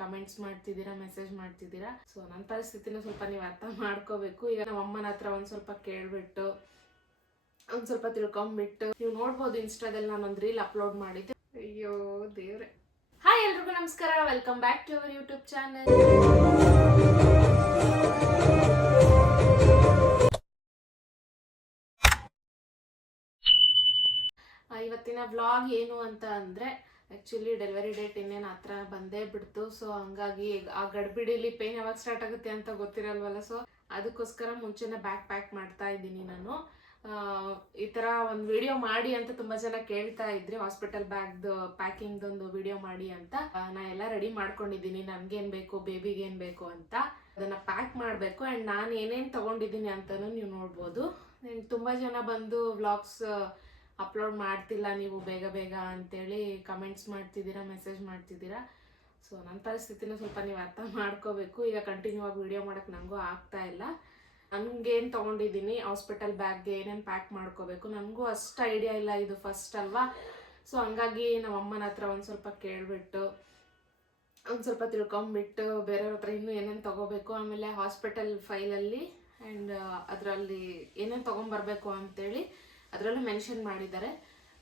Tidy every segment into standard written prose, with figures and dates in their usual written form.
Comments ಮಾಡ್ತಿದ್ದೀರಾ, message ಮಾಡ್ತಿದ್ದೀರಾ. So ನನ್ನ ಪರಿಸ್ಥಿತಿನ ಸ್ವಲ್ಪ ನೀವು ಅರ್ಥ ಮಾಡ್ಕೋಬೇಕು. ಈಗ ನಮ್ಮ ಅಮ್ಮನ ಹತ್ರ ಒಂದು ಸ್ವಲ್ಪ ಕೇಳ್ಬಿಟ್ಟು ಒಂದು ಸ್ವಲ್ಪ ತಿಳ್ಕೊಂಬಿಟ್ಟು ನೀವು ನೋಡ್ಬೋದು, ಇನ್ಸ್ಟಾದಲ್ಲಿ ನಾನು ಒಂದು ರೀಲ್ ಅಪ್ಲೋಡ್ ಮಾಡಿದ್ದೆ. ಅಯ್ಯೋ ದೇವ್ರೆ. ಹಾಯ್ ಎಲ್ರಿಗೂ ನಮಸ್ಕಾರ, welcome back to our YouTube channel. ಇವತ್ತಿನ ವ್ಲಾಗ್ ಏನು ಅಂತ ಅಂದರೆ, ಆ್ಯಕ್ಚುಲಿ ಡೆಲಿವರಿ ಡೇಟ್ ಇನ್ನೇನು ಹತ್ರ ಬಂದೇ ಬಿಡ್ತು. ಸೊ ಹಂಗಾಗಿ ಆ ಗಡ್ಬಿಡಿಲಿ ಪೇನ್ ಯಾವಾಗ ಸ್ಟಾರ್ಟ್ ಆಗುತ್ತೆ ಅಂತ ಗೊತ್ತಿರಲ್ವಲ್ಲ. ಸೊ ಅದಕ್ಕೋಸ್ಕರ ಮುಂಚೆನೇ ಪ್ಯಾಕ್ ಮಾಡ್ತಾ ಇದ್ದೀನಿ ನಾನು. ಈ ಥರ ಒಂದು ವಿಡಿಯೋ ಮಾಡಿ ಅಂತ ತುಂಬ ಜನ ಕೇಳ್ತಾ ಇದ್ರಿ, ಹಾಸ್ಪಿಟಲ್ ಬ್ಯಾಗ್ದು ಪ್ಯಾಕಿಂಗ್ದೊಂದು ವಿಡಿಯೋ ಮಾಡಿ ಅಂತ. ನಾನು ಎಲ್ಲ ರೆಡಿ ಮಾಡ್ಕೊಂಡಿದ್ದೀನಿ, ನನಗೇನು ಬೇಕು, ಬೇಬಿಗೆ ಏನು ಬೇಕು ಅಂತ. ಅದನ್ನು ಪ್ಯಾಕ್ ಮಾಡಬೇಕು. ಆ್ಯಂಡ್ ನಾನು ಏನೇನು ತೊಗೊಂಡಿದ್ದೀನಿ ಅಂತಲೂ ನೀವು ನೋಡ್ಬೋದು. ತುಂಬ ಜನ ಬಂದು ವ್ಲಾಗ್ಸ್ ಅಪ್ಲೋಡ್ ಮಾಡ್ತಿಲ್ಲ ನೀವು ಬೇಗ ಬೇಗ ಅಂತೇಳಿ ಕಮೆಂಟ್ಸ್ ಮಾಡ್ತಿದ್ದೀರಾ, ಮೆಸೇಜ್ ಮಾಡ್ತಿದ್ದೀರಾ. ಸೊ ನನ್ನ ಪರಿಸ್ಥಿತಿನ ಸ್ವಲ್ಪ ನೀವು ಅರ್ಥ ಮಾಡ್ಕೋಬೇಕು. ಈಗ ಕಂಟಿನ್ಯೂ ಆಗಿ ವಿಡಿಯೋ ಮಾಡೋಕ್ಕೆ ನನಗೂ ಆಗ್ತಾ ಇಲ್ಲ. ನನಗೇನು ತೊಗೊಂಡಿದ್ದೀನಿ, ಹಾಸ್ಪಿಟಲ್ ಬ್ಯಾಗ್ಗೆ ಏನೇನು ಪ್ಯಾಕ್ ಮಾಡ್ಕೋಬೇಕು, ನನಗೂ ಅಷ್ಟು ಐಡಿಯಾ ಇಲ್ಲ, ಇದು ಫಸ್ಟ್ ಅಲ್ವಾ. ಸೊ ಹಂಗಾಗಿ ನಮ್ಮ ಅಮ್ಮನ ಹತ್ರ ಒಂದು ಸ್ವಲ್ಪ ಕೇಳಿಬಿಟ್ಟು ಒಂದು ಸ್ವಲ್ಪ ತಿಳ್ಕೊಂಬಿಟ್ಟು ಬೇರೆಯವ್ರ ಹತ್ರ ಇನ್ನೂ ಏನೇನು ತೊಗೋಬೇಕು, ಆಮೇಲೆ ಹಾಸ್ಪಿಟಲ್ ಫೈಲಲ್ಲಿ ಆ್ಯಂಡ್ ಅದರಲ್ಲಿ ಏನೇನು ತೊಗೊಂಬರ್ಬೇಕು ಅಂತೇಳಿ ಅದರಲ್ಲೂ ಮೆನ್ಷನ್ ಮಾಡಿದ್ದಾರೆ.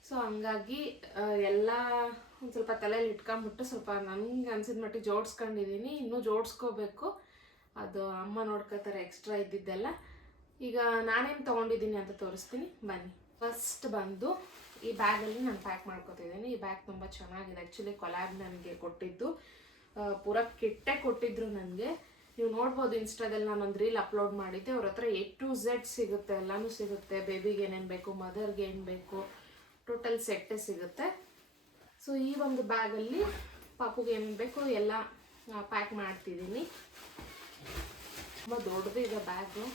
ಸೊ ಹಂಗಾಗಿ ಎಲ್ಲ ಒಂದು ಸ್ವಲ್ಪ ತಲೆಯಲ್ಲಿ ಇಟ್ಕೊಂಬಿಟ್ಟು ಸ್ವಲ್ಪ ನನಗೆ ಅನ್ಸಿದ ಮಟ್ಟಿಗೆ ಜೋಡಿಸ್ಕೊಂಡಿದ್ದೀನಿ. ಇನ್ನೂ ಜೋಡಿಸ್ಕೋಬೇಕು, ಅದು ಅಮ್ಮ ನೋಡ್ಕೋತಾರೆ ಎಕ್ಸ್ಟ್ರಾ ಇದ್ದಿದ್ದೆಲ್ಲ. ಈಗ ನಾನೇನು ತೊಗೊಂಡಿದ್ದೀನಿ ಅಂತ ತೋರಿಸ್ತೀನಿ ಬನ್ನಿ. ಫಸ್ಟ್ ಬಂದು ಈ ಬ್ಯಾಗಲ್ಲಿ ನಾನು ಪ್ಯಾಕ್ ಮಾಡ್ಕೊತಿದ್ದೀನಿ. ಈ ಬ್ಯಾಗ್ ತುಂಬ ಚೆನ್ನಾಗಿದೆ. ಆ್ಯಕ್ಚುಲಿ ಕೊಲ್ಯಾಬ್ ನನಗೆ ಕೊಟ್ಟಿದ್ದು, ಪೂರ ಕಿಟ್ಟೆ ಕೊಟ್ಟಿದ್ರು ನನಗೆ. ನೀವು ನೋಡ್ಬೋದು, ಇನ್ಸ್ಟಾದಲ್ಲಿ ನಾನು ಒಂದು ರೀಲ್ ಅಪ್ಲೋಡ್ ಮಾಡಿದ್ದೆ. ಅವ್ರ ಹತ್ರ A to Z ಸಿಗುತ್ತೆ, ಎಲ್ಲನೂ ಸಿಗುತ್ತೆ. ಬೇಬಿಗೆ ಏನೇನು ಬೇಕು, ಮದರ್ಗೆ ಏನು ಬೇಕು, ಟೋಟಲ್ ಸೆಟ್ಟೇ ಸಿಗುತ್ತೆ. ಸೊ ಈ ಒಂದು ಬ್ಯಾಗಲ್ಲಿ ಪಾಪುಗೆ ಏನೇನು ಬೇಕು ಎಲ್ಲ ಪ್ಯಾಕ್ ಮಾಡ್ತಿದ್ದೀನಿ. ತುಂಬ ದೊಡ್ಡದು ಇದೆ ಬ್ಯಾಗು.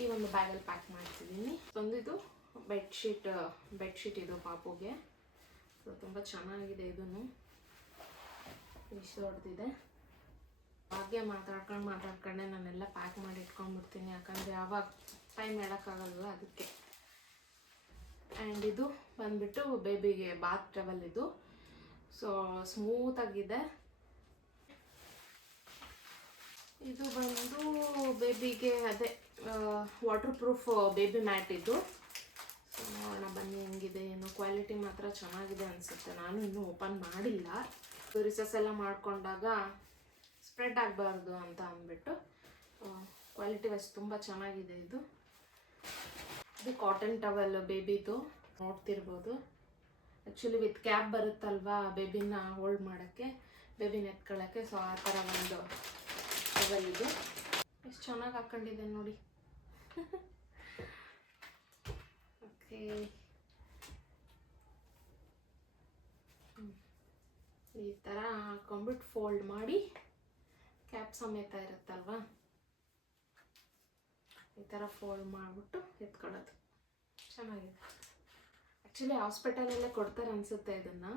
ಈ ಒಂದು ಬ್ಯಾಗಲ್ಲಿ ಪ್ಯಾಕ್ ಮಾಡ್ತಿದ್ದೀನಿ. ಇದು ಬೆಡ್ಶೀಟ್ ಇದು ಪಾಪುಗೆ. ಸೊ ತುಂಬ ಚೆನ್ನಾಗಿದೆ. ಇದನ್ನು ಇಷ್ಟು ದೊಡ್ಡದಿದೆ. ಹಾಗೆ ಮಾತಾಡ್ಕೊಂಡೆ ನಾನೆಲ್ಲ ಪ್ಯಾಕ್ ಮಾಡಿ ಇಟ್ಕೊಂಡ್ಬಿಡ್ತೀನಿ, ಯಾಕಂದರೆ ಯಾವಾಗ ಟೈಮ್ ಹೇಳೋಕ್ಕಾಗಲ್ವ, ಅದಕ್ಕೆ. ಆ್ಯಂಡ್ ಇದು ಬಂದುಬಿಟ್ಟು ಬೇಬಿಗೆ ಬಾತ್ ಟವಲ್. ಇದು ಸೊ ಸ್ಮೂತಾಗಿದೆ. ಇದು ಬಂದು ಬೇಬಿಗೆ ಅದೇ ವಾಟರ್ ಪ್ರೂಫ್ ಬೇಬಿ ಮ್ಯಾಟ್ ಇದು. ಸೊ ನೋಡೋಣ ಬನ್ನಿ ಹೆಂಗಿದೆ ಏನು. ಕ್ವಾಲಿಟಿ ಮಾತ್ರ ಚೆನ್ನಾಗಿದೆ ಅನಿಸುತ್ತೆ. ನಾನು ಇನ್ನೂ ಓಪನ್ ಮಾಡಿಲ್ಲ. ರಿಸರ್ಚ್ ಎಲ್ಲ ಮಾಡಿಕೊಂಡಾಗ ಸ್ಪ್ರೆಡ್ ಆಗಬಾರ್ದು ಅಂತ ಅಂದ್ಬಿಟ್ಟು. ಕ್ವಾಲಿಟಿ ವೈಸ್ ತುಂಬ ಚೆನ್ನಾಗಿದೆ ಇದು. ಇದು ಕಾಟನ್ ಟವಲ್ ಬೇಬಿದು, ನೋಡ್ತಿರ್ಬೋದು. ಆ್ಯಕ್ಚುಲಿ ವಿತ್ ಕ್ಯಾಪ್ ಬರುತ್ತಲ್ವಾ ಬೇಬಿನ ಹೋಲ್ಡ್ ಮಾಡೋಕ್ಕೆ, ಬೇಬಿನ ಎತ್ಕೊಳ್ಳೋಕ್ಕೆ. ಸೊ ಆ ಥರ ಒಂದು ಟವಲ್ ಇದು. ಎಷ್ಟು ಚೆನ್ನಾಗಿ ಹಾಕ್ಕೊಂಡಿದೆ ನೋಡಿ. ಓಕೆ, ಈ ಥರ ಹಾಕೊಂಡ್ಬಿಟ್ಟು ಫೋಲ್ಡ್ ಮಾಡಿ ಕ್ಯಾಪ್ ಸಮೇತ ಇರುತ್ತಲ್ವ, ಈ ಥರ ಫೋಲ್ಡ್ ಮಾಡಿಬಿಟ್ಟು ಎತ್ಕೊಳ್ಳೋದು. ಚೆನ್ನಾಗಿದೆ. ಆ್ಯಕ್ಚುಲಿ ಹಾಸ್ಪಿಟಲಲ್ಲೇ ಕೊಡ್ತಾರೆ ಅನಿಸುತ್ತೆ ಇದನ್ನು.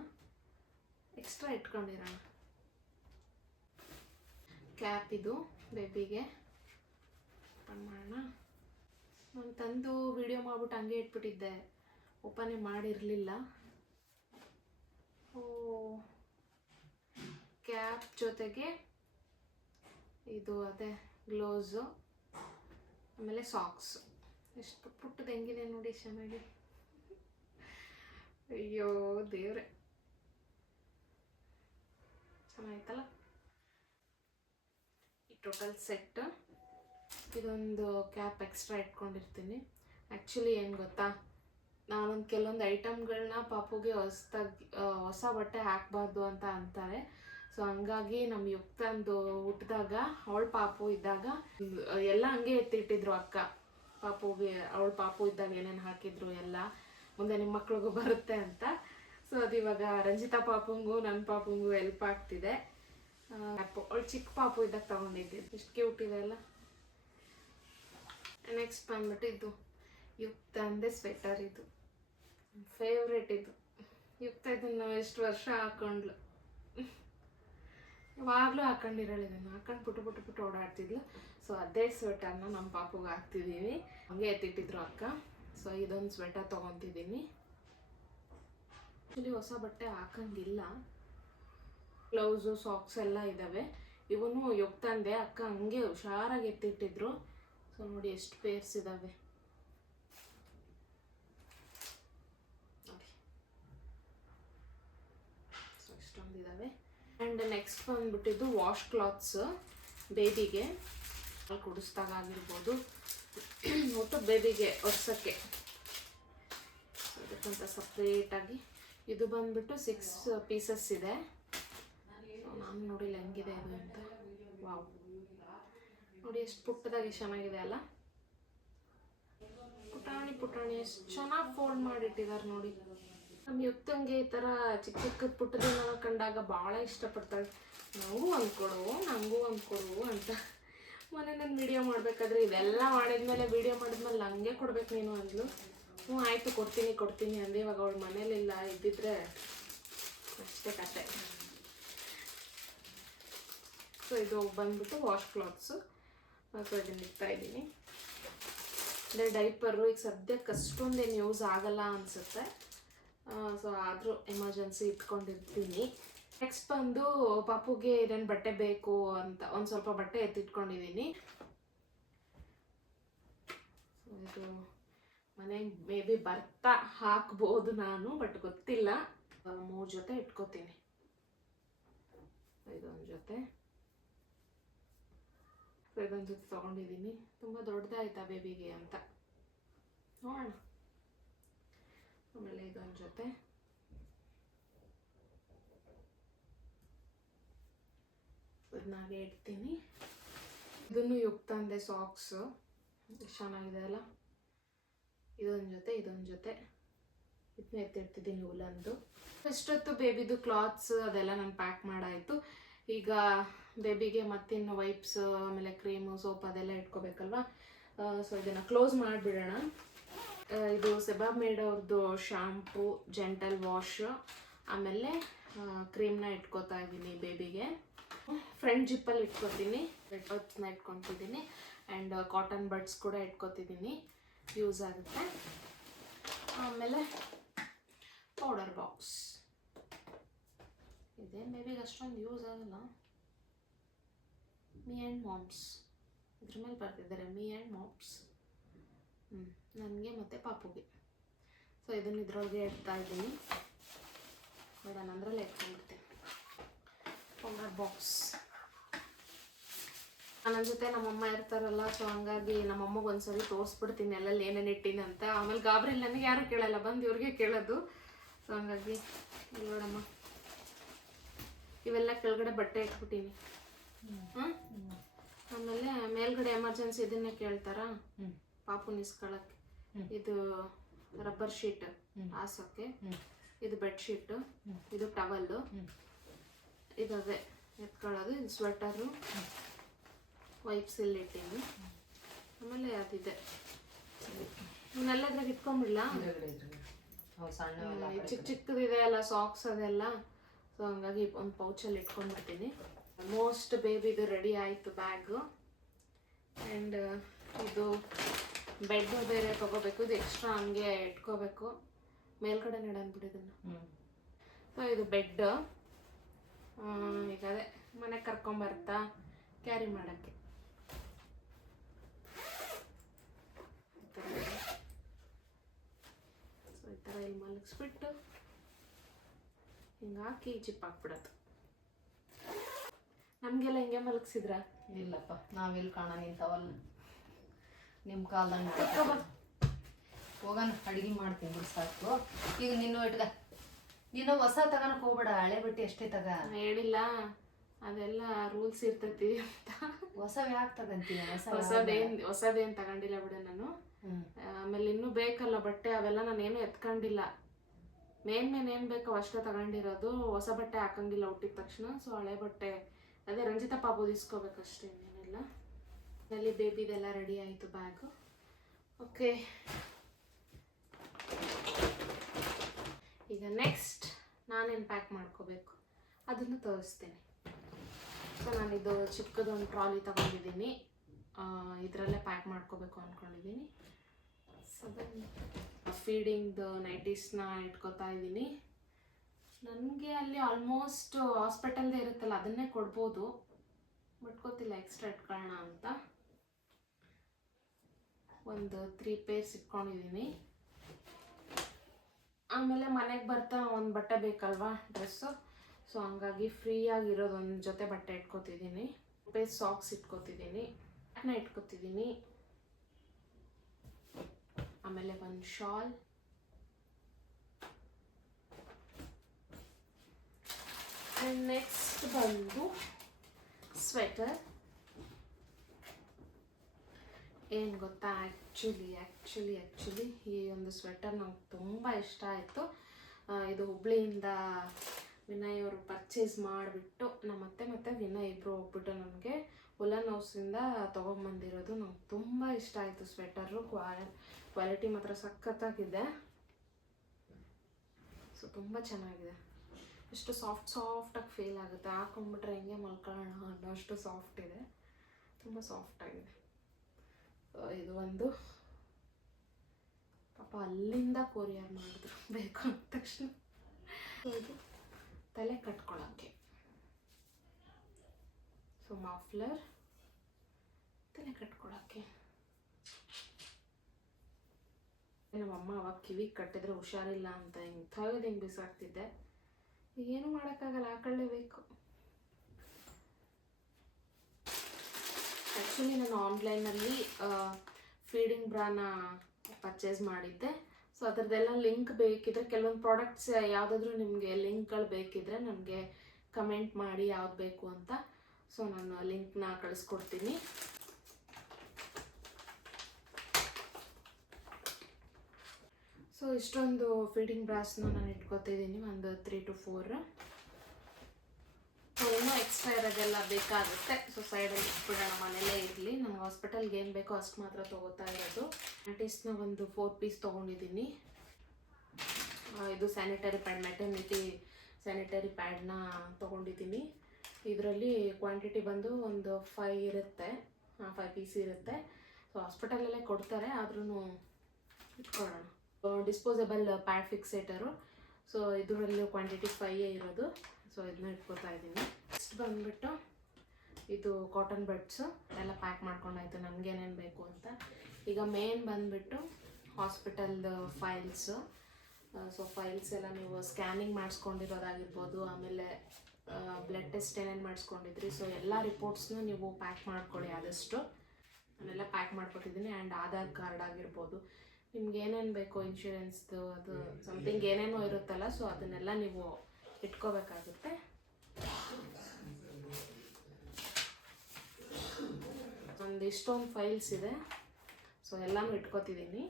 ಎಕ್ಸ್ಟ್ರಾ ಇಟ್ಕೊಂಡಿರೋಣ. ಕ್ಯಾಪ್ ಇದು ಬೇಬಿಗೆ. ಓಪನ್ ಮಾಡೋಣ. ನಾನು ತಂದು ವಿಡಿಯೋ ಮಾಡಿಬಿಟ್ಟು ಹಂಗೆ ಇಟ್ಬಿಟ್ಟಿದ್ದೆ, ಓಪನೇ ಮಾಡಿರಲಿಲ್ಲ. ಕ್ಯಾಪ್ ಜೊತೆಗೆ ಇದು ಅದೇ ಗ್ಲೌಸು, ಆಮೇಲೆ ಸಾಕ್ಸ್. ಎಷ್ಟು ಪುಟ್ಟದು ಹೆಂಗಿದೆ ನೋಡಿ, ಚೆನ್ನಾಗಿ. ಅಯ್ಯೋ ದೇವ್ರೆ, ಚೆನ್ನಾಗಿತ್ತಲ್ಲ ಈ ಟೋಟಲ್ ಸೆಟ್. ಇದೊಂದು ಕ್ಯಾಪ್ ಎಕ್ಸ್ಟ್ರಾ ಇಟ್ಕೊಂಡಿರ್ತೀನಿ. ಆ್ಯಕ್ಚುಲಿ ಏನು ಗೊತ್ತಾ, ನಾನೊಂದು ಕೆಲವೊಂದು ಐಟಮ್ಗಳನ್ನ ಪಾಪುಗೆ ಹೊಸ ಬಟ್ಟೆ ಹಾಕಬಾರ್ದು ಅಂತ ಅಂತಾರೆ. ಸೊ ಹಂಗಾಗಿ ನಮ್ಮ ಯುಕ್ತಂದು ಹುಟ್ಟಿದಾಗ, ಅವಳ ಪಾಪು ಇದ್ದಾಗ ಎಲ್ಲ ಹಂಗೆ ಎತ್ತಿಟ್ಟಿದ್ರು ಅಕ್ಕ. ಅವಳ ಪಾಪು ಇದ್ದಾಗ ಏನೇನು ಹಾಕಿದ್ರು ಎಲ್ಲ ಮುಂದೆ ನಿಮ್ಮ ಮಕ್ಳಿಗೂ ಬರುತ್ತೆ ಅಂತ. ಸೊ ಅದು ಇವಾಗ ರಂಜಿತಾ ಪಾಪುಂಗೂ ನನ್ನ ಪಾಪುಂಗೂ ಹೆಲ್ಪ್ ಆಗ್ತಿದೆ. ಅವಳು ಚಿಕ್ಕ ಪಾಪು ಇದ್ದಾಗ ತೊಗೊಂಡಿದ್ದೆ. ಎಷ್ಟು ಕ್ಯೂಟ್ ಇದೆ ಅಲ್ಲ. ನೆಕ್ಸ್ಟ್ ಬಂದ್ಬಿಟ್ಟು ಇದು ಯುಕ್ತಂದೇ ಸ್ವೆಟರ್. ಇದು ಫೇವ್ರೇಟ್. ಇದು ಯುಕ್ತ ಇದನ್ನು ಎಷ್ಟು ವರ್ಷ ಹಾಕೊಂಡ್ಲು, ಯಾವಾಗಲೂ ಹಾಕೊಂಡಿರೋಳು. ಇದನ್ನು ಹಾಕೊಂಡು ಪುಟ್ಟು ಓಡಾಡ್ತಿದ್ಲು. ಸೊ ಅದೇ ಸ್ವೆಟರ್ನ ನಮ್ಮ ಪಾಪುಗೆ ಹಾಕ್ತಿದ್ದೀವಿ. ಹಂಗೆ ಎತ್ತಿಟ್ಟಿದ್ರು ಅಕ್ಕ. ಸೊ ಇದೊಂದು ಸ್ವೆಟರ್ ತೊಗೊತಿದ್ದೀನಿ. ಆ್ಯಕ್ಚುಲಿ ಹೊಸ ಬಟ್ಟೆ ಹಾಕಂಗಿಲ್ಲ, ಗ್ಲೌಸು ಸಾಕ್ಸ್ ಎಲ್ಲ ಇದ್ದಾವೆ. ಇವನು ತಂದೆ ಅಕ್ಕ ಹಂಗೆ ಹುಷಾರಾಗಿ ಎತ್ತಿಟ್ಟಿದ್ರು. ಸೊ ನೋಡಿ ಎಷ್ಟು ಪೇರ್ಸ್ ಇದ್ದಾವೆ ನೋಡಿ, ಸೊ ಇಷ್ಟೊಂದಿದ್ದಾವೆ. ಆ್ಯಂಡ್ ನೆಕ್ಸ್ಟ್ ಬಂದ್ಬಿಟ್ಟಿದ್ದು ವಾಶ್ ಕ್ಲಾತ್ಸ್ ಬೇಬಿಗೆ ಕುಡಿಸ್ದಾಗ ಆಗಿರ್ಬೋದು, ಒಟ್ಟು ಬೇಬಿಗೆ ಒರ್ಸೋಕ್ಕೆ ಅದಕ್ಕಂತ ಸಪ್ರೇಟಾಗಿ. ಇದು ಬಂದ್ಬಿಟ್ಟು 6 ಪೀಸಸ್ ಇದೆ. ನಾನು ನೋಡಿಲ್ಲ ಹೆಂಗಿದೆ ಅದು ಅಂತ. ವಾವ್, ನೋಡಿ ಎಷ್ಟು ಪುಟ್ಟದಾಗಿ ಚೆನ್ನಾಗಿದೆ ಅಲ್ಲ. ಪುಟಾಣಿ ಎಷ್ಟು ಚೆನ್ನಾಗಿ ಫೋಲ್ಡ್ ಮಾಡಿಟ್ಟಿದ್ದಾರೆ ನೋಡಿ. ನಮ್ಮ ಯುಕ್ತಂಗೆ ಈ ಥರ ಚಿಕ್ಕ ಚಿಕ್ಕ ಪುಟ್ಟದನ್ನ ಕಂಡಾಗ ಭಾಳ ಇಷ್ಟಪಡ್ತಾಳೆ. ನನಗೂ ಒಂದು ಕೊಡು ಅಂತ. ಮೊನ್ನೆ ನಾನು ವಿಡಿಯೋ ಮಾಡಬೇಕಾದ್ರೆ ಇದೆಲ್ಲ ಮಾಡಿದ್ಮೇಲೆ ವಿಡಿಯೋ ಮಾಡಿದ್ಮೇಲೆ ನನಗೆ ಕೊಡ್ಬೇಕು ನೀನು ಅಂದ್ಲು. ಹ್ಞೂ ಆಯಿತು ಕೊಡ್ತೀನಿ ಅಂದೆ. ಇವಾಗ ಅವಳು ಮನೇಲಿಲ್ಲ, ಇದ್ದಿದ್ರೆ ಅಷ್ಟೇ ಕತೆ. ಸೊ ಇದು ಬಂದ್ಬಿಟ್ಟು ವಾಶ್ ಕ್ಲಾತ್ಸು. ಸೊ ಇದನ್ನ ಇಡ್ತಾ ಇದ್ದೀನಿ. ಅಂದರೆ ಡೈಪರು ಈಗ ಸದ್ಯಕ್ಕೆ ಅಷ್ಟೊಂದೇನು ಯೂಸ್ ಆಗಲ್ಲ ಅನಿಸುತ್ತೆ. ಸೊ ಆದರೂ ಎಮರ್ಜೆನ್ಸಿ ಇಟ್ಕೊಂಡಿರ್ತೀನಿ. ನೆಕ್ಸ್ಟ್ ಬಂದು ಪಾಪುಗೆ ಏನೇನು ಬಟ್ಟೆ ಬೇಕು ಅಂತ ಒಂದು ಸ್ವಲ್ಪ ಬಟ್ಟೆ ಎತ್ತಿಟ್ಕೊಂಡಿದ್ದೀನಿ. ಇದು ಮನೆಗೆ ಮೇ ಬಿ ಬರ್ತಾ ಹಾಕ್ಬೋದು ನಾನು, ಬಟ್ ಗೊತ್ತಿಲ್ಲ. 3 ಜೊತೆ ಇಟ್ಕೋತೀನಿ. ಇದೊಂದು ಜೊತೆ ತೊಗೊಂಡಿದ್ದೀನಿ. ತುಂಬ ದೊಡ್ಡದಾಯ್ತಾ ಬೇಬಿಗೆ ಅಂತ ನೋಡೋಣ. ಆಮೇಲೆ ಇದೊಂದು ಜೊತೆ, ಇದನ್ನಾಗೆ ಇಡ್ತೀನಿ. ಇದನ್ನು ತಂದೆ ಸಾಕ್ಸು ಚೆನ್ನಾಗಿದೆ ಅಲ್ಲ. ಇದೊಂದು ಜೊತೆ ಇದನ್ನ ಎತ್ತಿಡ್ತಿದ್ದೀನಿ ಉಲ್ಲಂದು. ಇಷ್ಟೊತ್ತು ಬೇಬಿದು ಕ್ಲಾತ್ಸ್ ಅದೆಲ್ಲ ನಾನು ಪ್ಯಾಕ್ ಮಾಡಾಯಿತು. ಈಗ ಬೇಬಿಗೆ ಮತ್ತಿನ್ನು ವೈಪ್ಸ್, ಆಮೇಲೆ ಕ್ರೀಮು, ಸೋಪ್ ಅದೆಲ್ಲ ಇಟ್ಕೋಬೇಕಲ್ವ. ಸೊ ಇದನ್ನು ಕ್ಲೋಸ್ ಮಾಡಿಬಿಡೋಣ. ಇದು ಸೆಬಾಮೇಡ್ ಅವ್ರದ್ದು ಶಾಂಪು, ಜೆಂಟಲ್ ವಾಶ್, ಆಮೇಲೆ ಕ್ರೀಮ್ನ ಇಟ್ಕೋತಾ ಇದ್ದೀನಿ ಬೇಬಿಗೆ. ಫ್ರಂಟ್ ಜಿಪ್ಪಲ್ಲಿ ಇಟ್ಕೋತೀನಿ, ರೆಡ್ನ ಇಟ್ಕೊತಿದ್ದೀನಿ. ಆ್ಯಂಡ್ ಕಾಟನ್ ಬಡ್ಸ್ ಕೂಡ ಇಟ್ಕೋತಿದ್ದೀನಿ, ಯೂಸ್ ಆಗುತ್ತೆ. ಆಮೇಲೆ ಪೌಡರ್ ಬಾಕ್ಸ್ ಇದೆ. ಬೇಬಿಗೆ ಅಷ್ಟೊಂದು ಯೂಸ್ ಆಗಲ್ಲ. ಮೀ ಆ್ಯಂಡ್ ಮಾಮ್ಸ್ ಇದ್ರ ಮೇಲೆ ಬರ್ತಿದ್ದಾರೆ, ಮೀ ಆ್ಯಂಡ್ ಮಾಮ್ಸ್. ನನಗೆ ಮತ್ತು ಪಾಪುಗೆ. ಸೊ ಇದನ್ನು ಇದ್ರೊಳಗೆ ಇಡ್ತಾ ಇದ್ದೀನಿ. ಬೇಡ ನಂದ್ರಲ್ಲೇ ಇಟ್ಕೊಂಡ್ಬಿಡ್ತೀನಿ. ಪೌಡರ್ ಬಾಕ್ಸ್ ನನ್ನ ಜೊತೆ ನಮ್ಮಮ್ಮ ಇರ್ತಾರಲ್ಲ, ಸೊ ಹಂಗಾಗಿ ನಮ್ಮಮ್ಮಗೆ ಒಂದ್ಸರಿ ತೋರಿಸ್ಬಿಡ್ತೀನಿ ಎಲ್ಲೆಲ್ಲಿ ಏನೇನು ಇಟ್ಟಿನಿ ಅಂತ. ಆಮೇಲೆ ಗಾಬರಿ ನನಗೆ ಯಾರು ಕೇಳಲ್ಲ, ಬಂದು ಇವ್ರಿಗೆ ಕೇಳೋದು. ಸೊ ಹಂಗಾಗಿ ನೋಡಮ್ಮ, ಇವೆಲ್ಲ ಕೆಳಗಡೆ ಬಟ್ಟೆ ಇಟ್ಬಿಟ್ಟೀನಿ. ಆಮೇಲೆ ಮೇಲ್ಗಡೆ ಎಮರ್ಜೆನ್ಸಿ ಇದನ್ನೇ ಕೇಳ್ತಾರ ಪಾಪು ನಿಸ್ಕೊಳಕ್ಕೆ. ಇದು ರಬ್ಬರ್ ಶೀಟ್ ಹಾಸೋಕ್ಕೆ, ಇದು ಬೆಡ್ಶೀಟು, ಇದು ಟವಲ್ಲು, ಇದು ಅದೇ ಎತ್ಕೊಳ್ಳೋದು, ಇದು ಸ್ವೆಟರು, ವೈಪ್ಸ್ ಇಲ್ಲಿ ಇಟ್ಟೀನಿ. ಆಮೇಲೆ ಅದಿದೆ, ಇವನ್ನೆಲ್ಲದ್ರಾಗ ಇಟ್ಕೊಂಬಿಡ್ಲ. ಚಿಕ್ಕದಿದೆ ಅಲ್ಲ ಸಾಕ್ಸ್ ಅದೆಲ್ಲ. ಸೊ ಹಂಗಾಗಿ ಒಂದು ಪೌಚಲ್ಲಿ ಇಟ್ಕೊಂಡ್ಬಿಡ್ತೀನಿ. ಆಲ್ಮೋಸ್ಟ್ ಬೇಬಿದು ರೆಡಿ ಆಯಿತು ಬ್ಯಾಗು. ಆ್ಯಂಡ್ ಇದು ಬೆಡ್ ಬೇರೆ ತೊಗೋಬೇಕು, ಇದು ಎಕ್ಸ್ಟ್ರಾ ಹಂಗೆ ಇಟ್ಕೋಬೇಕು. ಮೇಲ್ಗಡೆ ನೆಡಂದ್ಬಿಡಿ ಇದನ್ನು. ಸೊ ಇದು ಬೆಡ್. ಈಗ ಅದೇ ಮನೆಗೆ ಕರ್ಕೊಂಬರ್ತಾ ಕ್ಯಾರಿ ಮಾಡೋಕ್ಕೆ. ಸೊ ಈ ಥರ ಇಲ್ಲಿ ಮಲಗಿಸ್ಬಿಟ್ಟು ಹಿಂಗೆ ಹಾಕಿ ಚಿಪ್ ಹಾಕ್ಬಿಡೋದು. ನಮಗೆಲ್ಲ ಹಿಂಗೆ ಮಲಗಿಸಿದ್ರ? ಇಲ್ಲಪ್ಪ, ನಾವೆಲ್ಲಿ ಕಾಣ ನಿಂತವಲ್ಲ ನಿಮ್ಮ ಕಾಲದಂಗೆ. ಹೋಗೋಣ, ಅಡುಗೆ ಮಾಡ್ತೀನಿ ಬಿಡು ಸಾಕು. ಈಗ ನಿನ್ನ ಇಟ್ಗ ನೀನು ಹೊಸ ತಗೋಣಕ್ಕೆ ಹೋಗ್ಬೇಡ, ಹಳೆ ಬಟ್ಟೆ ಅಷ್ಟೇ ತಗ. ಹೇಳಿಲ್ಲ, ಅದೆಲ್ಲ ರೂಲ್ಸ್ ಇರ್ತೈತಿ ಅಂತ. ಹೊಸವು ಯಾಕೆ ತಗೊಂತೀಯ? ಹೊಸದೇನು ತಗೊಂಡಿಲ್ಲ ಬಿಡು ನಾನು. ಆಮೇಲೆ ಇನ್ನೂ ಬೇಕಲ್ಲ ಬಟ್ಟೆ, ಅವೆಲ್ಲ ನಾನೇನು ಎತ್ಕೊಂಡಿಲ್ಲ. ಮೇನ್ ಏನು ಬೇಕೋ ಅಷ್ಟೇ ತಗೊಂಡಿರೋದು. ಹೊಸ ಬಟ್ಟೆ ಹಾಕಂಗಿಲ್ಲ ಹುಟ್ಟಿದ ತಕ್ಷಣ. ಸೊ ಹಳೆ ಬಟ್ಟೆ ಅದೇ ರಂಜಿತಾ ಪಾಪು ಇಸ್ಕೋಬೇಕಷ್ಟೇ, ಇನ್ನೇನಿಲ್ಲ. ಅಲ್ಲಿ ಬೇಬಿದೆಲ್ಲ ರೆಡಿ ಆಯಿತು ಬ್ಯಾಗು. ಓಕೆ, ಈಗ ನೆಕ್ಸ್ಟ್ ನಾನೇನು ಪ್ಯಾಕ್ ಮಾಡ್ಕೋಬೇಕು ಅದನ್ನು ತೋರಿಸ್ತೀನಿ. ಸೊ ನಾನಿದು ಚಿಕ್ಕದೊಂದು ಟ್ರಾಲಿ ತಗೊಂಡಿದ್ದೀನಿ, ಇದರಲ್ಲೇ ಪ್ಯಾಕ್ ಮಾಡ್ಕೋಬೇಕು ಅಂದ್ಕೊಂಡಿದ್ದೀನಿ. ಸೊ ಫೀಡಿಂಗ್ದು ನೈಟೀಸ್ನ ಇಟ್ಕೋತಾ ಇದ್ದೀನಿ. ನನಗೆ ಅಲ್ಲಿ ಆಲ್ಮೋಸ್ಟ್ ಹಾಸ್ಪಿಟಲ್ದೇ ಇರುತ್ತಲ್ಲ ಅದನ್ನೇ ಕೊಡ್ಬೋದು, ಬಟ್ ಗೊತ್ತಿಲ್ಲ ಎಕ್ಸ್ಟ್ರಾ ಇಟ್ಕೊಳ್ಳೋಣ ಅಂತ. ಒಂದು 3 ಪೇರ್ಸ್ ಇಟ್ಕೊಂಡಿದ್ದೀನಿ. ಆಮೇಲೆ ಮನೆಗೆ ಬರ್ತಾ ಒಂದು ಬಟ್ಟೆ ಬೇಕಲ್ವಾ, ಡ್ರೆಸ್ಸು. ಸೊ ಹಂಗಾಗಿ ಫ್ರೀಯಾಗಿರೋದು ಒಂದು ಜೊತೆ ಬಟ್ಟೆ ಇಟ್ಕೊತಿದ್ದೀನಿ. Peer socks ಇಟ್ಕೊತಿದ್ದೀನಿ, ಬ್ಯಾಗ್ನ ಇಟ್ಕೊತಿದ್ದೀನಿ. ಆಮೇಲೆ ಒಂದು ಶಾಲ್, ಆ್ಯಂಡ್ ನೆಕ್ಸ್ಟ್ ಬಂದು ಸ್ವೆಟರ್. ಏನು ಗೊತ್ತಾ, ಆ್ಯಕ್ಚುಲಿ ಈ ಒಂದು ಸ್ವೆಟರ್ ನಂಗೆ ತುಂಬ ಇಷ್ಟ ಆಯಿತು. ಇದು ಹುಬ್ಳಿಯಿಂದ ವಿನಯ್ ಅವರು ಪರ್ಚೇಸ್ ಮಾಡಿಬಿಟ್ಟು ಮತ್ತು ವಿನಯ್ ಇಬ್ಬರು ಹೋಗ್ಬಿಟ್ಟು ನನಗೆ ಉಲನ್ ಹೌಸಿಂದ ತೊಗೊಂಬಂದಿರೋದು. ನಂಗೆ ತುಂಬ ಇಷ್ಟ ಆಯಿತು ಸ್ವೆಟರು. ಕ್ವಾಲಿಟಿ ಮಾತ್ರ ಸಖತ್ತಾಗಿದೆ. ಸೊ ತುಂಬ ಚೆನ್ನಾಗಿದೆ. ಎಷ್ಟು ಸಾಫ್ಟಾಗಿ ಫೀಲ್ ಆಗುತ್ತೆ, ಹಾಕೊಂಡ್ಬಿಟ್ರೆ ಹೆಂಗೆ ಮಲ್ಕೊಳ್ಳೋಣ ಅನ್ನೋಷ್ಟು ಸಾಫ್ಟ್ ಇದೆ, ತುಂಬ ಸಾಫ್ಟಾಗಿದೆ. ಇದು ಒಂದು ಪಾಪ ಅಲ್ಲಿಂದ ಕೊರಿಯರ್ ಮಾಡಿದ್ರು ಬೇಕು ಅಂದ ತಕ್ಷಣ. ಇದು ತಲೆ ಕಟ್ಕೊಳ್ಳೋಕ್ಕೆ, ಸೊ ಮಫ್ಲರ್ ತಲೆ ಕಟ್ಕೊಳ್ಳೋಕ್ಕೆ. ನಮ್ಮಮ್ಮ ಅವಾಗ ಕಿವಿಗೆ ಕಟ್ಟಿದ್ರೆ ಹುಷಾರಿಲ್ಲ ಅಂತ ಹಿಂಗೆ ಬಿಸಾಕ್ತಿದ್ದೆ. ಏನು ಮಾಡೋಕ್ಕಾಗಲ್ಲ, ಹಾಕೊಳ್ಳೇಬೇಕು. ಆ್ಯಕ್ಚುಲಿ ನಾನು ಆನ್ಲೈನಲ್ಲಿ ಫೀಡಿಂಗ್ ಬ್ರಾನ ಪರ್ಚೇಸ್ ಮಾಡಿದ್ದೆ. ಸೊ ಅದರದ್ದೆಲ್ಲ ಲಿಂಕ್ ಬೇಕಿದ್ರೆ, ಕೆಲವೊಂದು ಪ್ರಾಡಕ್ಟ್ಸ್ ಯಾವುದಾದ್ರೂ ನಿಮಗೆ ಲಿಂಕ್ಗಳು ಬೇಕಿದ್ರೆ ನನಗೆ ಕಮೆಂಟ್ ಮಾಡಿ ಯಾವ್ದು ಬೇಕು ಅಂತ. ಸೊ ನಾನು ಲಿಂಕ್ನ ಕಳಿಸ್ಕೊಡ್ತೀನಿ. ಸೊ ಇಷ್ಟೊಂದು ಫೀಡಿಂಗ್ ಬ್ರಾಸ್ನ ನಾನು ಇಟ್ಕೊತಿದ್ದೀನಿ, ಒಂದು 3 to 4. ಸೊ ಇನ್ನೂ ಎಕ್ಸ್ಟ್ರಾ ಇರೋದೆಲ್ಲ ಬೇಕಾಗುತ್ತೆ. ಸೊ ಸೈಡಲ್ಲಿ ಇಟ್ಬಿಡೋಣ, ಮನೇಲೇ ಇರಲಿ. ನನಗೆ ಹಾಸ್ಪಿಟಲ್ಗೆ ಏನು ಬೇಕೋ ಅಷ್ಟು ಮಾತ್ರ ತೊಗೋತಾ ಇರೋದು. ಆಂಟೀಸ್ನ ಒಂದು 4 ಪೀಸ್ ತೊಗೊಂಡಿದ್ದೀನಿ. ಇದು ಸ್ಯಾನಿಟರಿ ಪ್ಯಾಡ್, ಮೆಟರ್ನಿಟಿ ಸ್ಯಾನಿಟರಿ ಪ್ಯಾಡ್ನ ತೊಗೊಂಡಿದ್ದೀನಿ. ಇದರಲ್ಲಿ ಕ್ವಾಂಟಿಟಿ ಬಂದು ಒಂದು 5 ಇರುತ್ತೆ, 5 ಪೀಸ್ ಇರುತ್ತೆ. ಸೊ ಹಾಸ್ಪಿಟಲಲ್ಲೇ ಕೊಡ್ತಾರೆ, ಆದ್ರೂ ಇಟ್ಕೊಳ್ಳೋಣ. Disposable pad fixator. ಸೊ ಇದರಲ್ಲಿ ಕ್ವಾಂಟಿಟಿ 5 ಇರೋದು. ಸೊ ಇದನ್ನ ಇಟ್ಕೊತಾ ಇದ್ದೀನಿ. ನೆಕ್ಸ್ಟ್ ಬಂದುಬಿಟ್ಟು ಇದು ಕಾಟನ್ ಬಡ್ಸು ಎಲ್ಲ ಪ್ಯಾಕ್ ಮಾಡ್ಕೊಂಡಾಯ್ತು ನನಗೇನೇನು ಬೇಕು ಅಂತ. ಈಗ ಮೇನ್ ಬಂದುಬಿಟ್ಟು ಹಾಸ್ಪಿಟಲ್ದು ಫೈಲ್ಸು. ಸೊ ಫೈಲ್ಸ್ ಎಲ್ಲ ನೀವು ಸ್ಕ್ಯಾನಿಂಗ್ ಮಾಡಿಸ್ಕೊಂಡಿರೋದಾಗಿರ್ಬೋದು, ಆಮೇಲೆ ಬ್ಲಡ್ ಟೆಸ್ಟ್ ಏನೇನು ಮಾಡಿಸ್ಕೊಂಡಿದ್ರಿ, ಸೊ ಎಲ್ಲ ರಿಪೋರ್ಟ್ಸ್ನು ನೀವು ಪ್ಯಾಕ್ ಮಾಡ್ಕೊಳ್ಳಿ ಆದಷ್ಟು. ನಾನೆಲ್ಲ ಪ್ಯಾಕ್ ಮಾಡ್ಕೊತಿದ್ದೀನಿ. ಆ್ಯಂಡ್ ಆಧಾರ್ ಕಾರ್ಡ್ ಆಗಿರ್ಬೋದು, ನಿಮ್ಗೆ ಏನೇನು ಬೇಕೋ ಇನ್ಶೂರೆನ್ಸ್ದು ಅದು ಸಮಥಿಂಗ್ ಏನೇನೋ ಇರುತ್ತಲ್ಲ, ಸೊ ಅದನ್ನೆಲ್ಲ ನೀವು ಇಟ್ಕೋಬೇಕಾಗುತ್ತೆ. ಇಷ್ಟೊಂದು ಫೈಲ್ಸ್ ಇದೆ, ಸೊ ಎಲ್ಲನೂ ಇಟ್ಕೋತಿದ್ದೀನಿ.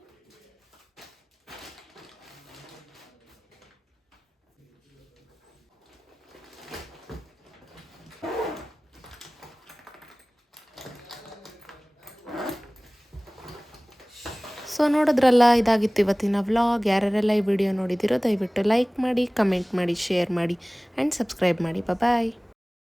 ಸೊ ನೋಡಿದ್ರಲ್ಲ, ಇದಾಗಿತ್ತು ಇವತ್ತಿನ ವ್ಲಾಗ್. ಯಾರ್ಯಾರೆಲ್ಲ ಈ ವಿಡಿಯೋ ನೋಡಿದಿರೋ ದಯವಿಟ್ಟು ಲೈಕ್ ಮಾಡಿ, ಕಮೆಂಟ್ ಮಾಡಿ, ಶೇರ್ ಮಾಡಿ ಆ್ಯಂಡ್ ಸಬ್ಸ್ಕ್ರೈಬ್ ಮಾಡಿ. ಬಾಯ್.